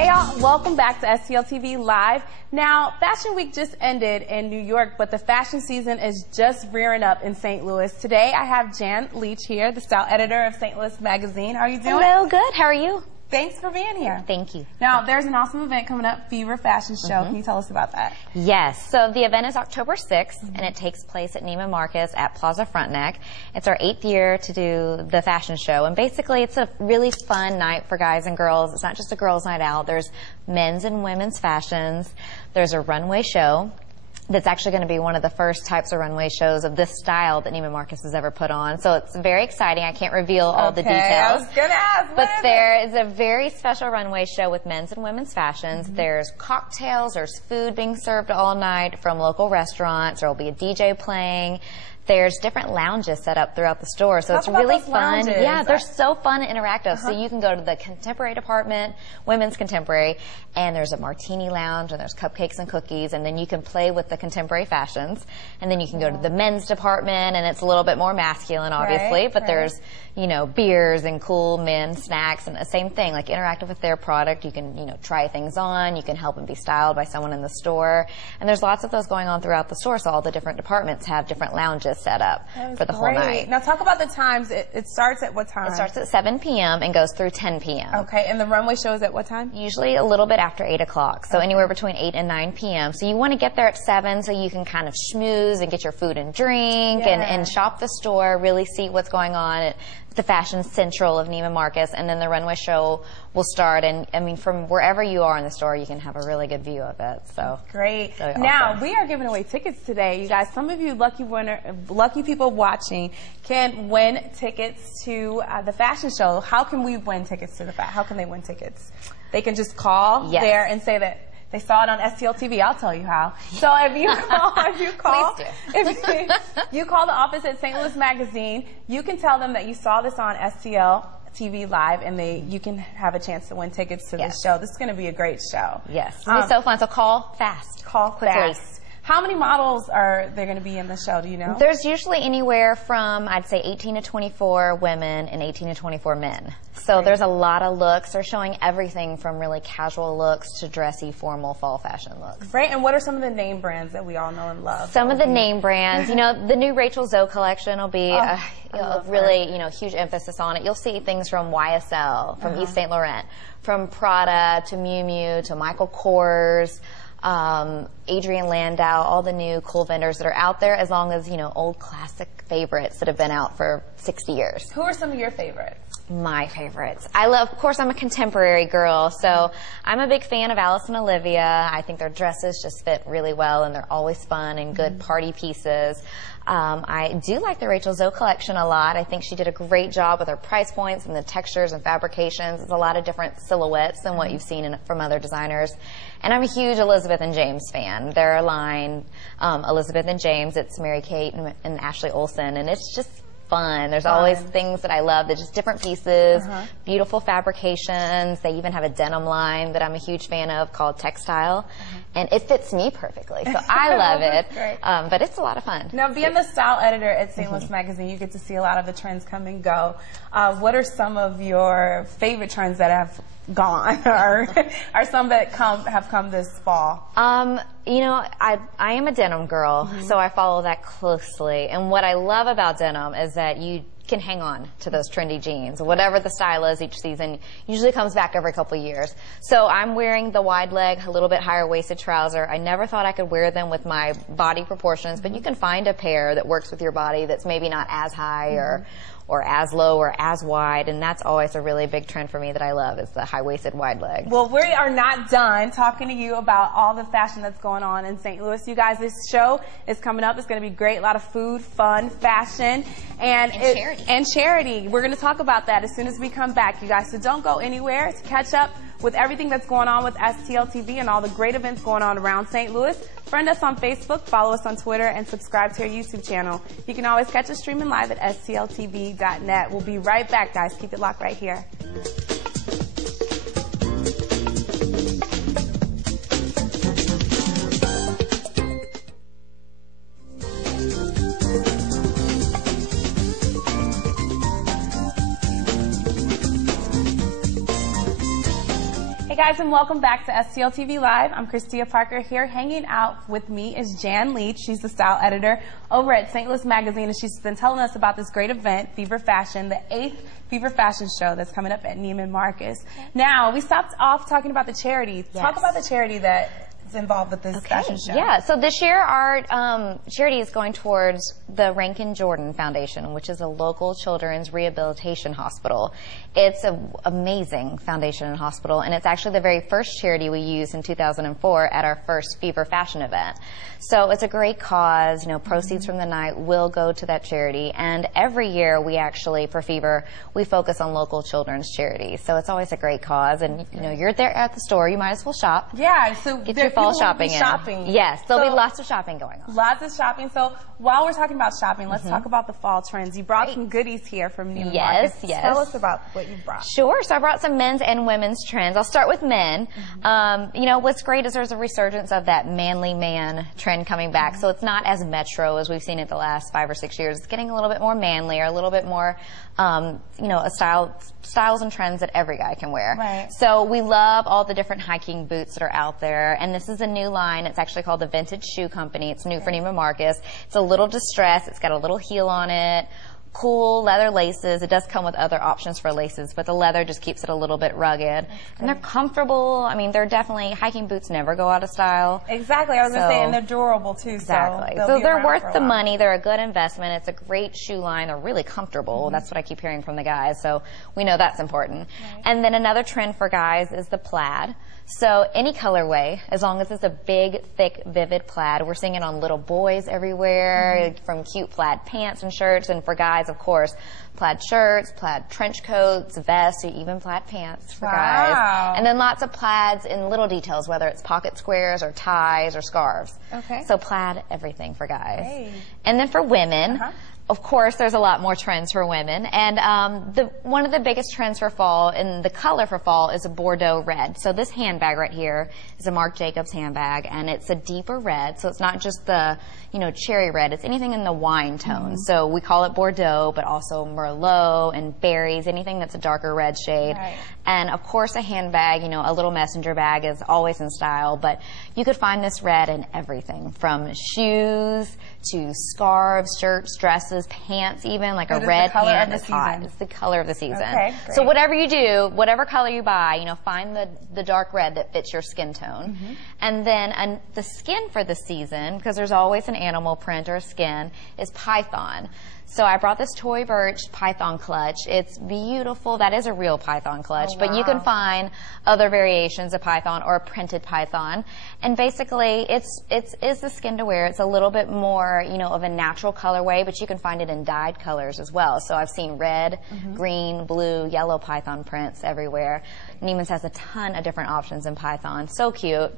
Hey y'all, welcome back to STL TV Live. Now, Fashion Week just ended in New York, but the fashion season is just rearing up in St. Louis. Today I have Jan Leach here, the style editor of St. Louis Magazine. How are you doing? Hello, good. How are you? Thanks for being here. Thank you. Now, there's an awesome event coming up, Fever Fashion Show. Can you tell us about that? Yes. So the event is October 6th, and it takes place at Neiman Marcus at Plaza Frontenac. It's our 8th year to do the fashion show, and basically it's a really fun night for guys and girls. It's not just a girls' night out. There's men's and women's fashions. There's a runway show. That's actually going to be one of the first types of runway shows of this style that Neiman Marcus has ever put on. So it's very exciting. I can't reveal all the details. I was going to ask. But there is a very special runway show with men's and women's fashions. There's cocktails, there's food being served all night from local restaurants. There will be a DJ playing. There's different lounges set up throughout the store, so it's really fun. Yeah, they're so fun and interactive. So you can go to the contemporary department, women's contemporary, and there's a martini lounge, and there's cupcakes and cookies, and then you can play with the contemporary fashions. And then you can go to the men's department, and it's a little bit more masculine, obviously, but there's, you know, beers and cool men snacks, and the same thing, like interactive with their product. You can, you know, try things on. You can help them be styled by someone in the store. And there's lots of those going on throughout the store, so all the different departments have different lounges set up for the whole night. Now talk about the times. It starts at what time? It starts at 7 p.m. and goes through 10 p.m. Okay, and the runway show is at what time? Usually a little bit after 8 o'clock, so anywhere between 8 and 9 p.m. So you want to get there at 7 so you can kind of schmooze and get your food and drink and shop the store, really see what's going on at the fashion central of Neiman Marcus, and then the runway show will start. And I mean, from wherever you are in the store, you can have a really good view of it. So great. Really now awesome. We are giving away tickets today, you guys. Some of you lucky people watching can win tickets to the fashion show. How can we win tickets to the How can they win tickets? They can just call there and say that they saw it on STL TV. I'll tell you how. So if you call, if you call the office at St. Louis Magazine, you can tell them that you saw this on STL TV Live, and you can have a chance to win tickets to this show. This is going to be a great show. Yes, it's going to be so fun. So call fast. Call quickly. Fast. How many models are there going to be in the show? Do you know? There's usually anywhere from, I'd say, 18 to 24 women and 18 to 24 men. So there's a lot of looks. They're showing everything from really casual looks to dressy, formal fall fashion looks. Great. And what are some of the name brands that we all know and love? Some of the name brands, you know, the new Rachel Zoe collection will be really, you know, huge emphasis on it. You'll see things from YSL, from Yves Saint Laurent, from Prada to Miu Miu to Michael Kors. Adrian Landau, all the new cool vendors that are out there, as long as, you know, old classic favorites that have been out for 60 years. Who are some of your favorites? My favorites. Of course, I'm a contemporary girl, so I'm a big fan of Alice and Olivia. I think their dresses just fit really well, and they're always fun and good party pieces. I do like the Rachel Zoe collection a lot. I think she did a great job with her price points and the textures and fabrications. It's a lot of different silhouettes than what you've seen from other designers. And I'm a huge Elizabeth and James fan. Their line, Elizabeth and James, it's Mary Kate and Ashley Olsen, and it's just fun. There's always things that I love. They're just different pieces, beautiful fabrications. They even have a denim line that I'm a huge fan of called Textile, and it fits me perfectly. So I love it. But it's a lot of fun. Now, being the style editor at St. Louis Magazine, you get to see a lot of the trends come and go. What are some of your favorite trends that have gone, or some that have come this fall? You know, I am a denim girl, so I follow that closely. And what I love about denim is that you can hang on to those trendy jeans. Whatever the style is each season usually comes back every couple of years. So I'm wearing the wide leg, a little bit higher waisted trouser. I never thought I could wear them with my body proportions, but you can find a pair that works with your body that's maybe not as high or as low or as wide, and that's always a really big trend for me that I love, is the high-waisted wide leg. Well, we are not done talking to you about all the fashion that's going on in St. Louis. You guys, this show is coming up. It's going to be great. A lot of food, fun, fashion, and charity. And charity. We're going to talk about that as soon as we come back, you guys. So don't go anywhere. To catch up with everything that's going on with STL TV and all the great events going on around St. Louis, friend us on Facebook, follow us on Twitter, and subscribe to our YouTube channel. You can always catch us streaming live at stltv.net. We'll be right back, guys. Keep it locked right here. guys, and welcome back to STL TV Live. I'm Christia Parker here. Hanging out with me is Jan Leach. She's the style editor over at Stylist magazine, and she's been telling us about this great event, Fever Fashion, the 8th Fever Fashion Show that's coming up at Neiman Marcus. Now, we stopped off talking about the charity. Yes. Talk about the charity that is involved with this fashion show. Yeah, so this year our charity is going towards the Rankin Jordan Foundation, which is a local children's rehabilitation hospital. It's an amazing foundation and hospital, and it's actually the very first charity we used in 2004 at our first Fever Fashion event. So it's a great cause. You know, proceeds from the night will go to that charity, and every year we actually, for Fever, we focus on local children's charities. So it's always a great cause, and you know, you're there at the store, you might as well shop. Yeah, so get your fall shopping in. Yes, there'll be lots of shopping going on. Lots of shopping. So while we're talking about shopping, let's talk about the fall trends. You brought some goodies here from Neiman Marcus. Yes. Tell us about what you brought. Sure. So I brought some men's and women's trends. I'll start with men. You know, what's great is there's a resurgence of that manly man trend coming back. So it's not as metro as we've seen it the last 5 or 6 years. It's getting a little bit more manly, or a little bit more, you know, styles and trends that every guy can wear. Right. So we love all the different hiking boots that are out there. And this is a new line. It's actually called the Vintage Shoe Company. It's new for Neiman Marcus. It's a little distressed. It's got a little heel on it. Cool leather laces. It does come with other options for laces, but the leather just keeps it a little bit rugged. And they're comfortable. I mean, they're definitely, hiking boots never go out of style. Exactly. I was going to say, and they're durable too. Exactly. So they're worth the money. They're a good investment. It's a great shoe line. They're really comfortable. That's what I keep hearing from the guys. So we know that's important. Right. And then another trend for guys is the plaid. So any colorway, as long as it's a big, thick, vivid plaid. We're seeing it on little boys everywhere, from cute plaid pants and shirts, and for guys, of course, plaid shirts, plaid trench coats, vests, even plaid pants for guys. And then lots of plaids in little details, whether it's pocket squares or ties or scarves. Okay. So plaid everything for guys. Hey. And then for women, of course, there's a lot more trends for women, and one of the biggest trends for fall, and the color for fall, is a Bordeaux red. So this handbag right here is a Marc Jacobs handbag, and it's a deeper red, so it's not just the, you know, cherry red. It's anything in the wine tone. So we call it Bordeaux, but also Merlot and berries, anything that's a darker red shade. Right. And of course, a handbag, you know, a little messenger bag is always in style, but you could find this red in everything, from shoes to scarves, shirts, dresses, pants, even like a red pant is hot. It's the color of the season. Okay, great. So whatever you do, whatever color you buy, you know, find the dark red that fits your skin tone. And then the skin for the season, because there's always an animal print or a skin, is python. So I brought this Toy Birch python clutch. It's beautiful. That is a real python clutch, but you can find other variations of python or a printed python. And basically, it's the skin to wear. It's a little bit more, you know, of a natural colorway, but you can find it in dyed colors as well. So I've seen red, green, blue, yellow python prints everywhere. Neiman's has a ton of different options in python. So cute.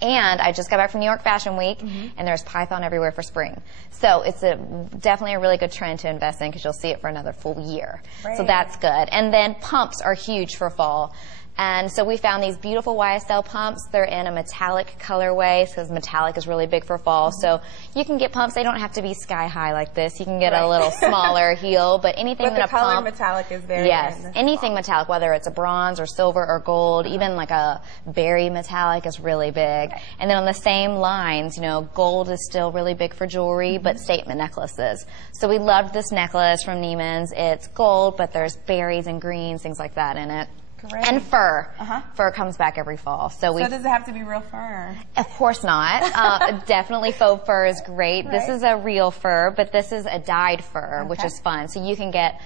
And I just got back from New York Fashion Week, and there's python everywhere for spring. So it's definitely a really good trend to invest in, because you'll see it for another full year. Right. So that's good. And then pumps are huge for fall. And so we found these beautiful YSL pumps. They're in a metallic colorway, because metallic is really big for fall. So you can get pumps. They don't have to be sky high like this. You can get a little smaller heel, but anything that a pump. But the color metallic is very anything metallic, whether it's a bronze or silver or gold, even like a berry metallic is really big. Right. And then on the same lines, you know, gold is still really big for jewelry, but statement necklaces. So we loved this necklace from Neiman's. It's gold, but there's berries and greens, things like that in it. Great. And fur. Fur comes back every fall. So does it have to be real fur? Of course not. Definitely faux fur is great. Right. This is a real fur, but this is a dyed fur, which is fun. So you can get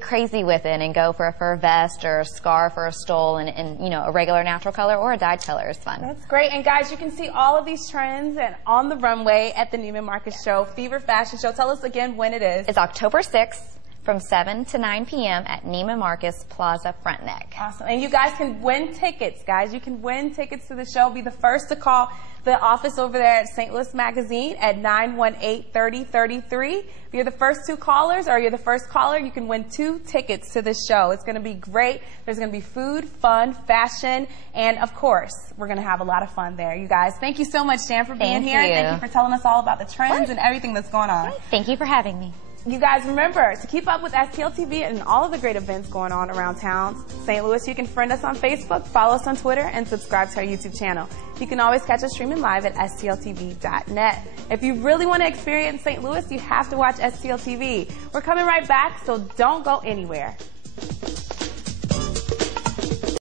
crazy with it and go for a fur vest or a scarf or a stole in you know, a regular natural color or a dyed color is fun. That's great. And guys, you can see all of these trends and on the runway at the Neiman Marcus Show, Fever Fashion Show. Tell us again when it is. It's October 6th. From 7 to 9 p.m. at Neiman Marcus Plaza Front Neck. Awesome. And you guys can win tickets, guys. You can win tickets to the show. Be the first to call the office over there at Stylist magazine at 918-3033. If you're the first 2 callers or you're the first caller, you can win 2 tickets to the show. It's going to be great. There's going to be food, fun, fashion, and of course, we're going to have a lot of fun there. You guys, thank you so much, Jan, for being here. Thank you for telling us all about the trends and everything that's going on. Thank you for having me. you guys remember, to keep up with STL TV and all of the great events going on around town, St. Louis, you can friend us on Facebook, follow us on Twitter, and subscribe to our YouTube channel. You can always catch us streaming live at stltv.net. If you really want to experience St. Louis, you have to watch STL TV. We're coming right back, so don't go anywhere.